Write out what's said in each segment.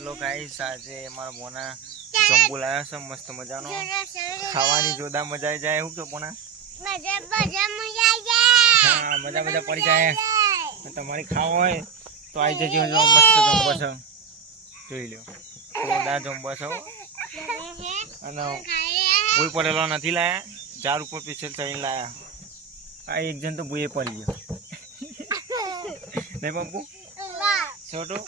Hello guys, આજે મારા બોના જંબુ લાવ્યા છે મસ્ત મજાનો, ખાવાની જોરદાર મજા આવી જાય. એવું કે બોના મજા પડી જાય. તમારી ખાવ હોય તો આવી જજો. મસ્ત જંબો છે, જોઈ લો. જોરદાર જંબો છે. અને ભૂઈ પડેલો નથી લાયા, ઝાડ ઉપર પીછળ ચડીને લાયા. આ એક જણ તો ભૂએ પડી ગયો. નહીં પપ્પુ छोटू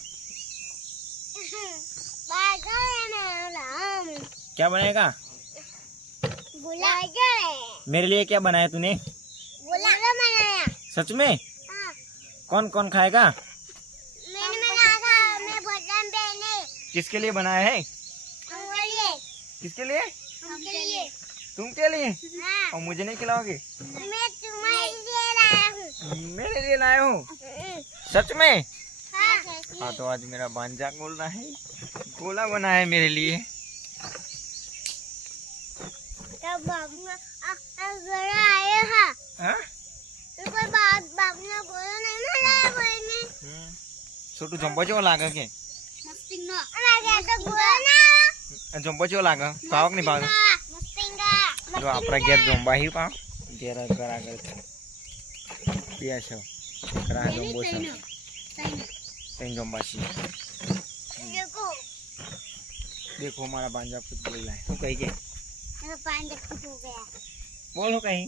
क्या बनाएगा? गुलाब मेरे लिए क्या बनाया तूने? बनाया। सच में? हाँ। कौन कौन खाएगा? मैंने बनाया, मैं भोजन पहने। किसके लिए बनाया है? हमके लिए। किसके लिए? हमके लिए। तुम के लिए? हाँ। और मुझे नहीं खिलाओगे? मैं तुम्हारे लिए लाया हूँ। मेरे लिए लाए हो? सच में? हाँ। हाँ, तो आज मेरा भांजा बोल रहा है गोला बनाया है मेरे लिए. तब आए हाँ। हाँ? तो कोई बाप ने बोला नहीं ना लाया कोई ने। छोटू जंबो जेવો લાગે કે? मस्तिंगा। अरे तो बोला ना। જંબો જેવો લાગે? ભાવ કે નહીં ભાવ? मस्तिंगा। જો આપણા ઘેર જંબા હી પાવ ઘેર ઘર આગળ છે ઘરા જંબો છે. तीन जम्बा छी. देखो देखो हमारा भांजा कुछ बोल रहा है. तू कही के मेरा पांडा कुछ हो गया। बोलो कहीं.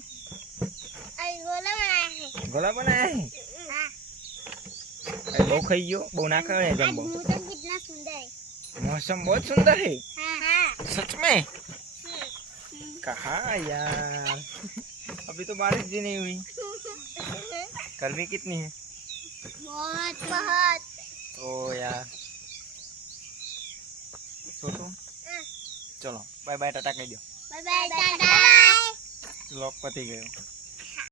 अरे गोला बनाया है। गोला बनाया है? हाँ। बहु खाई गयो, बहु ना खाए आज जम्बो. मौसम कितना सुंदर है। मौसम बहुत सुंदर है. हाँ हाँ। सच में? कहा यार, अभी तो बारिश भी नहीं हुई. गर्मी कितनी है? बहुत बहुत। ओ यार. छोटू चलो बाय बाय टाटा कही दो. Bye bye Tata. लॉक पती गयो.